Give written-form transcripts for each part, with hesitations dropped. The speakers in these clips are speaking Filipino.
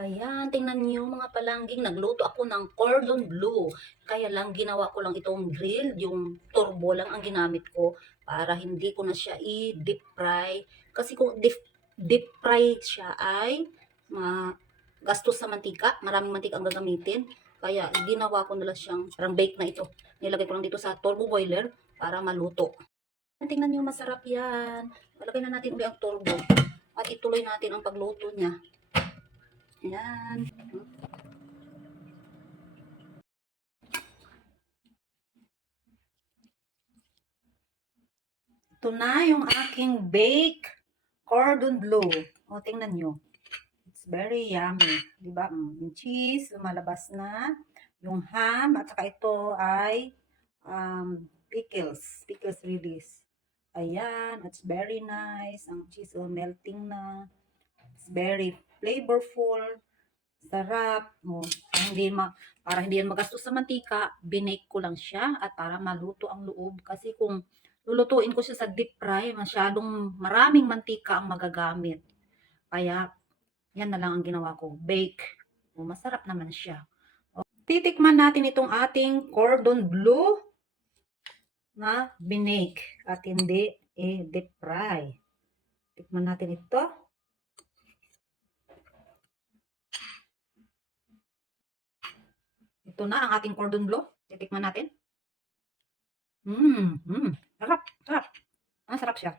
Ayan, tingnan niyo mga palangging, nagluto ako ng cordon bleu. Kaya lang ginawa ko lang itong grill, yung turbo lang ang ginamit ko para hindi ko na siya i-deep fry. Kasi kung deep fry siya ay gastos sa mantika, maraming mantika ang gagamitin. Kaya ginawa ko na lang siyang parang bake na ito. Nilagay ko lang dito sa turbo boiler para maluto. Tingnan niyo, masarap yan. Lagay na natin uli ang turbo at ituloy natin ang pagluto niya. Ayan. Ito na yung aking bake cordon bleu. O, tingnan nyo. It's very yummy. Diba? Yung cheese, lumalabas na. Yung ham, at saka ito ay pickles. Pickles release. Ayan, it's very nice. Ang cheese melting na. It's very flavorful. Sarap. O, para hindi yan magastos sa mantika, binake ko lang siya at para maluto ang loob. Kasi kung lulutuin ko siya sa deep fry, masyadong maraming mantika ang magagamit. Kaya, yan na lang ang ginawa ko. Bake. O, masarap naman siya. O, titikman natin itong ating cordon bleu na binake at hindi deep fry. Tikman natin ito. Ito na ang ating cordon bleu. Titikman natin. Sarap, sarap. Sarap siya.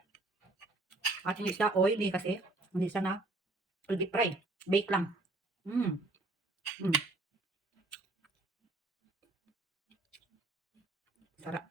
At hindi siya oily kasi hindi siya na deep fry. Bake lang. Mm. Mm. Sarap.